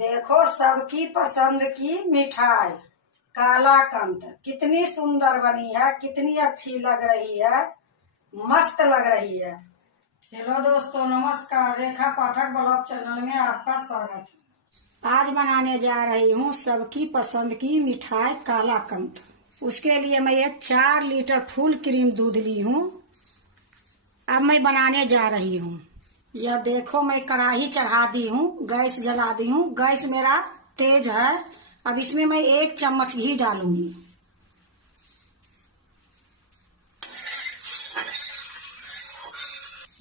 देखो सबकी पसंद की मिठाई कालाकंद कितनी सुंदर बनी है, कितनी अच्छी लग रही है, मस्त लग रही है। हेलो दोस्तों, नमस्कार। रेखा पाठक ब्लॉग चैनल में आपका स्वागत है। आज बनाने जा रही हूँ सबकी पसंद की मिठाई कालाकंद। उसके लिए मैं ये 4 लीटर फुल क्रीम दूध ली हूँ। अब मैं बनाने जा रही हूँ। यह देखो, मैं कढ़ाई चढ़ा दी हूँ, गैस जला दी हूँ। गैस मेरा तेज है। अब इसमें मैं 1 चम्मच घी डालूंगी।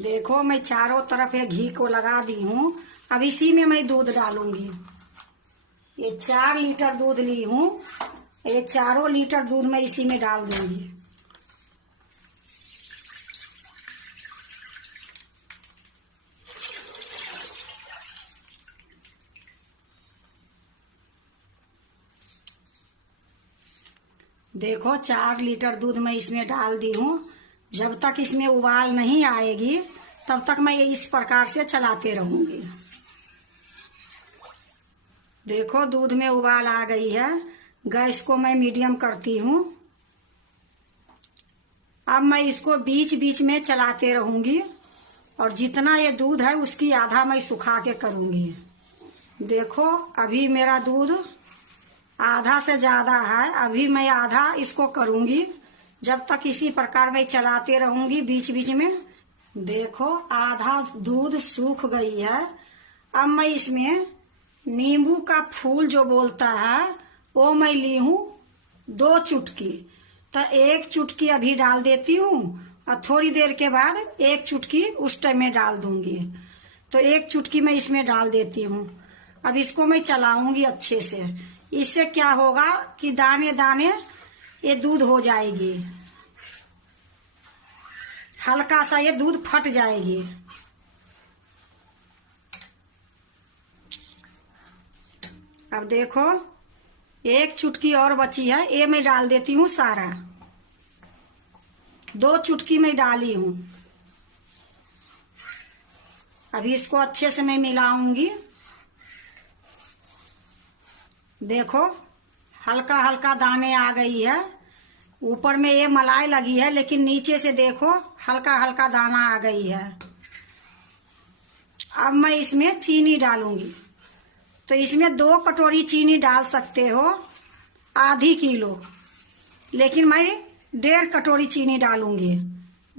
देखो, मैं चारों तरफ ये घी को लगा दी हूँ। अब इसी में मैं दूध डालूंगी। ये 4 लीटर दूध ली हूँ। ये चारों लीटर दूध मैं इसी में डाल दूंगी। देखो, 4 लीटर दूध मैं इसमें डाल दी हूँ। जब तक इसमें उबाल नहीं आएगी तब तक मैं इस प्रकार से चलाते रहूंगी। देखो, दूध में उबाल आ गई है। गैस को मैं मीडियम करती हूँ। अब मैं इसको बीच बीच में चलाते रहूंगी और जितना ये दूध है उसकी आधा मैं सुखा के करूंगी। देखो, अभी मेरा दूध आधा से ज्यादा है। अभी मैं आधा इसको करूंगी। जब तक इसी प्रकार मैं चलाते रहूंगी बीच बीच में। देखो, आधा दूध सूख गई है। अब मैं इसमें नींबू का फूल जो बोलता है वो मैं ली हूँ 2 चुटकी। तो 1 चुटकी अभी डाल देती हूँ और थोड़ी देर के बाद 1 चुटकी उस टाइम में डाल दूंगी। तो 1 चुटकी मैं इसमें डाल देती हूँ। अब इसको मैं चलाऊंगी अच्छे से। इससे क्या होगा कि दाने दाने ये दूध हो जाएगी, हल्का सा ये दूध फट जाएगी। अब देखो, 1 चुटकी और बची है, ये मैं डाल देती हूँ सारा। 2 चुटकी मैं डाली हूँ। अभी इसको अच्छे से मैं मिलाऊंगी। देखो, हल्का हल्का दाने आ गई है। ऊपर में ये मलाई लगी है लेकिन नीचे से देखो हल्का हल्का दाना आ गई है। अब मैं इसमें चीनी डालूंगी। तो इसमें 2 कटोरी चीनी डाल सकते हो, आधी किलो। लेकिन मैं 1.5 कटोरी चीनी डालूंगी,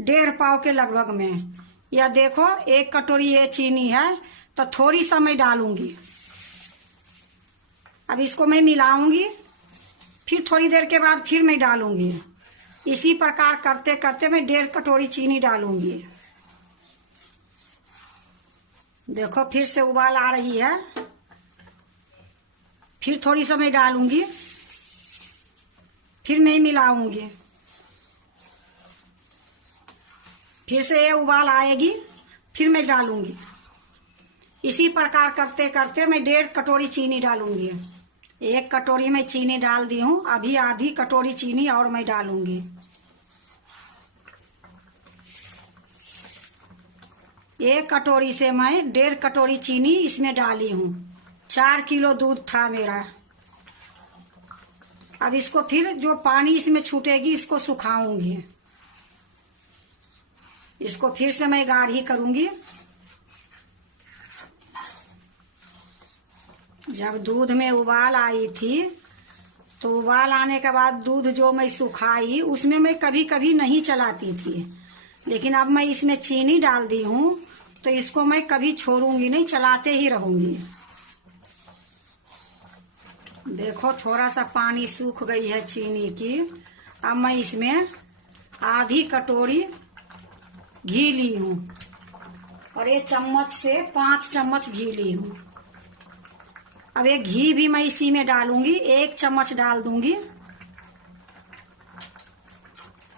1.5 पाव के लगभग में। यह देखो, 1 कटोरी ये चीनी है तो थोड़ी सा मैं डालूंगी। अब इसको मैं मिलाऊंगी, फिर थोड़ी देर के बाद फिर मैं डालूंगी। इसी प्रकार करते करते मैं 1.5 कटोरी चीनी डालूंगी। देखो, फिर से उबाल आ रही है। फिर थोड़ी सा मैं डालूंगी, फिर मैं मिलाऊंगी। फिर से ये उबाल आएगी, फिर मैं डालूंगी। इसी प्रकार करते करते मैं 1.5 कटोरी चीनी डालूंगी। 1 कटोरी में चीनी डाल दी हूँ। अभी आधी कटोरी चीनी और मैं डालूंगी। 1 कटोरी से मैं 1.5 कटोरी चीनी इसमें डाली हूँ। 4 किलो दूध था मेरा। अब इसको फिर जो पानी इसमें छूटेगी इसको सुखाऊंगी। इसको फिर से मैं गाढ़ी करूंगी। जब दूध में उबाल आई थी तो उबाल आने के बाद दूध जो मैं सुखाई उसमें मैं कभी कभी नहीं चलाती थी। लेकिन अब मैं इसमें चीनी डाल दी हूँ तो इसको मैं कभी छोड़ूंगी नहीं, चलाते ही रहूंगी। देखो, थोड़ा सा पानी सूख गई है चीनी की। अब मैं इसमें आधी कटोरी घी ली हूँ और ये चम्मच से 5 चम्मच घी ली हूँ। अब ये घी भी मैं इसी में डालूंगी। 1 चम्मच डाल दूंगी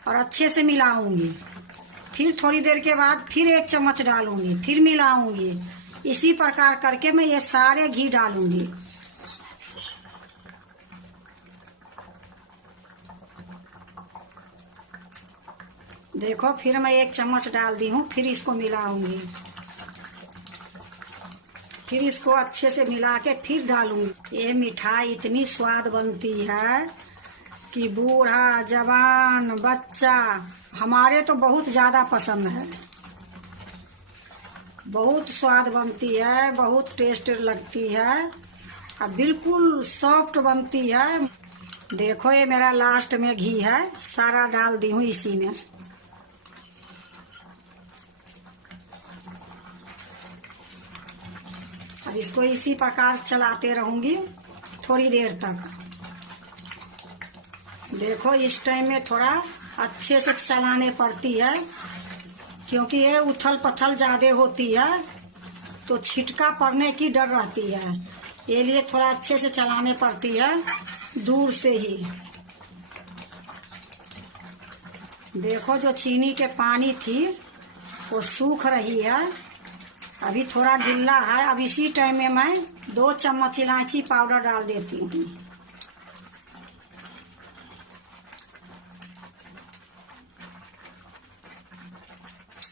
और अच्छे से मिलाऊंगी। फिर थोड़ी देर के बाद फिर 1 चम्मच डालूंगी, फिर मिलाऊंगी। इसी प्रकार करके मैं ये सारे घी डालूंगी। देखो, फिर मैं 1 चम्मच डाल दी हूँ, फिर इसको मिलाऊंगी। फिर इसको अच्छे से मिला के फिर डालूंगी। ये मिठाई इतनी स्वाद बनती है कि बूढ़ा जवान बच्चा, हमारे तो बहुत ज्यादा पसंद है। बहुत स्वाद बनती है, बहुत टेस्ट लगती है और बिल्कुल सॉफ्ट बनती है। देखो ये मेरा लास्ट में घी है, सारा डाल दी हूँ इसी में। अब इसको इसी प्रकार चलाते रहूंगी थोड़ी देर तक। देखो इस टाइम में थोड़ा अच्छे से चलाने पड़ती है, क्योंकि ये उथल पथल ज्यादा होती है तो छिटका पड़ने की डर रहती है। ये लिए थोड़ा अच्छे से चलाने पड़ती है दूर से ही। देखो जो चीनी के पानी थी वो सूख रही है, अभी थोड़ा गिल्ला है। अब इसी टाइम में मैं 2 चम्मच इलायची पाउडर डाल देती हूँ।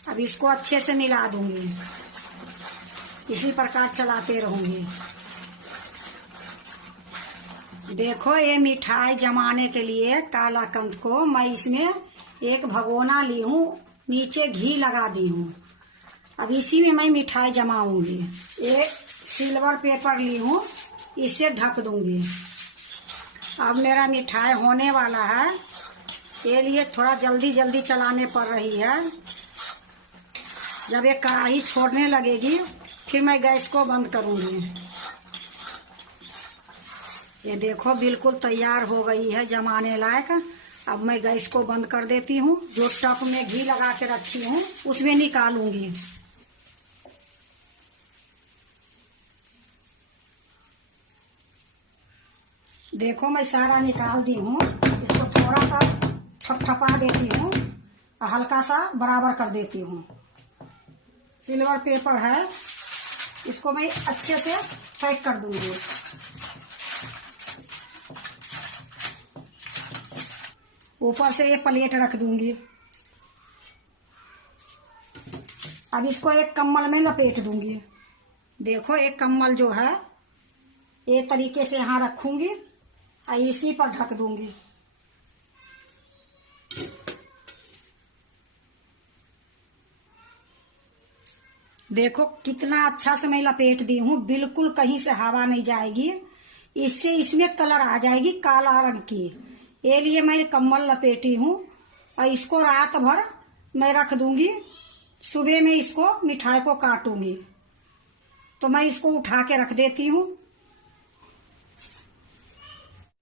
अब इसको अच्छे से मिला दूंगी, इसी प्रकार चलाते रहूंगी। देखो ये मिठाई जमाने के लिए कालाकंद को मैं इसमें एक भगोना ली हूँ, नीचे घी लगा दी हूँ। अब इसी में मैं मिठाई जमाऊंगी। ये सिल्वर पेपर ली हूँ, इससे ढक दूंगी। अब मेरा मिठाई होने वाला है, ये लिए थोड़ा जल्दी जल्दी चलाने पड़ रही है। जब ये कढ़ाई छोड़ने लगेगी फिर मैं गैस को बंद करूंगी। ये देखो बिल्कुल तैयार हो गई है जमाने लायक। अब मैं गैस को बंद कर देती हूँ। जो टप में घी लगा के रखी हूँ उसमें निकालूंगी। देखो मैं सारा निकाल दी हूँ। इसको थोड़ा सा ठपठपा देती हूँ, हल्का सा बराबर कर देती हूँ। सिल्वर पेपर है, इसको मैं अच्छे से पैक कर दूंगी। ऊपर से ये प्लेट रख दूंगी। अब इसको एक कम्बल में लपेट दूंगी। देखो एक कम्बल जो है ये तरीके से यहाँ रखूंगी और इसी पर ढक दूंगी। देखो कितना अच्छा से मैं लपेट दी हूँ, बिल्कुल कहीं से हवा नहीं जाएगी। इससे इसमें कलर आ जाएगी काला रंग की। ये लिए मैं कम्बल लपेटी हूँ और इसको रात भर मैं रख दूंगी। सुबह में इसको मिठाई को काटूंगी तो मैं इसको उठा के रख देती हूँ।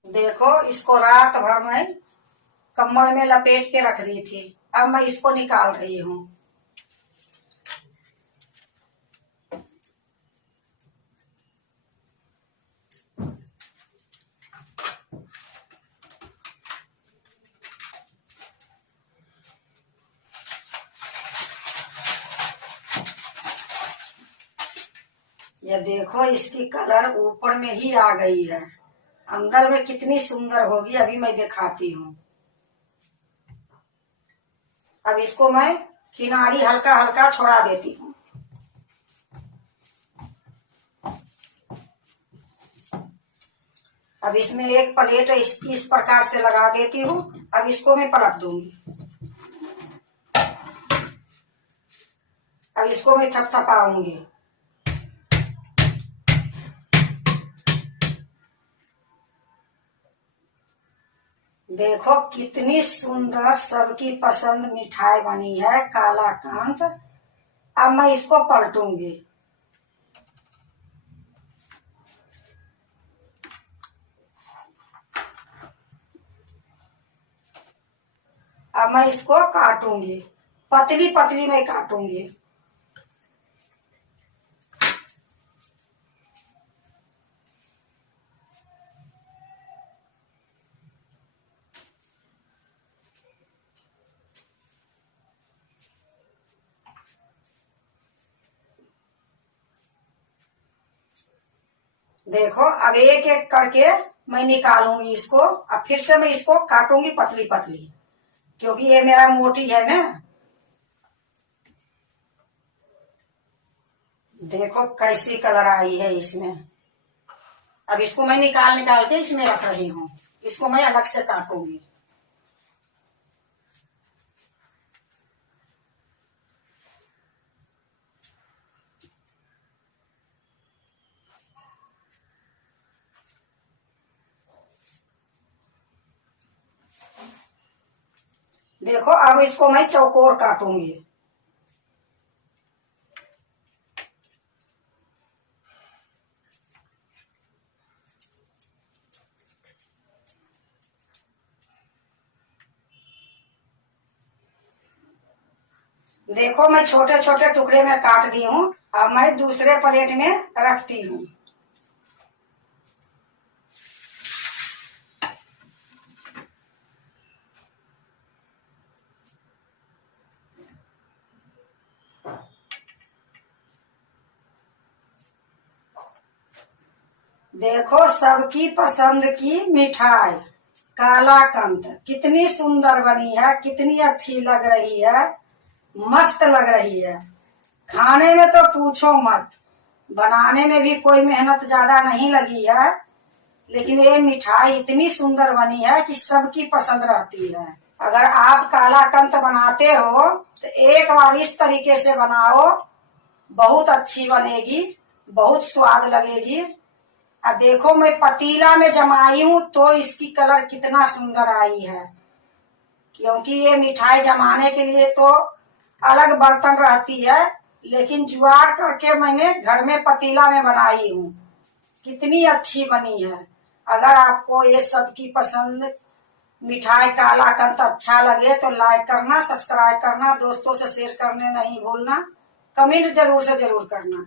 देखो इसको रात भर मैं कम्बल में लपेट के रख दी थी। अब मैं इसको निकाल रही हूँ। ये देखो इसकी कलर ऊपर में ही आ गई है, अंदर में कितनी सुंदर होगी अभी मैं दिखाती हूँ। अब इसको मैं किनारी हल्का हल्का छोड़ा देती हूँ। अब इसमें एक प्लेट इस प्रकार से लगा देती हूँ। अब इसको मैं पलट दूंगी। अब इसको मैं थपथपाऊंगी। देखो कितनी सुंदर सबकी पसंद मिठाई बनी है कालाकंद। अब मैं इसको पलटूंगी। अब मैं इसको काटूंगी, पतली पतली मैं काटूंगी। देखो अब एक एक करके मैं निकालूंगी इसको। अब फिर से मैं इसको काटूंगी पतली पतली, क्योंकि ये मेरा मोटी है ना। देखो कैसी कलर आई है इसमें। अब इसको मैं निकाल के इसमें रख रही हूँ। इसको मैं अलग से काटूंगी। देखो अब इसको मैं चौकोर काटूंगी। देखो मैं छोटे छोटे टुकड़े में काट दी हूँ। अब मैं दूसरे प्लेट में रखती हूँ। देखो सबकी पसंद की मिठाई कालाकंद कितनी सुंदर बनी है, कितनी अच्छी लग रही है, मस्त लग रही है। खाने में तो पूछो मत, बनाने में भी कोई मेहनत ज्यादा नहीं लगी है, लेकिन ये मिठाई इतनी सुंदर बनी है कि सबकी पसंद रहती है। अगर आप कालाकंद बनाते हो तो एक बार इस तरीके से बनाओ, बहुत अच्छी बनेगी, बहुत स्वाद लगेगी। अब देखो मैं पतीला में जमाई हूँ तो इसकी कलर कितना सुंदर आई है, क्योंकि ये मिठाई जमाने के लिए तो अलग बर्तन रहती है, लेकिन जुगाड़ करके मैंने घर में पतीला में बनाई हूँ। कितनी अच्छी बनी है। अगर आपको ये सबकी पसंद मिठाई कालाकंद अच्छा लगे तो लाइक करना, सब्सक्राइब करना, दोस्तों से शेयर करने नहीं भूलना, कमेंट जरूर से जरूर करना।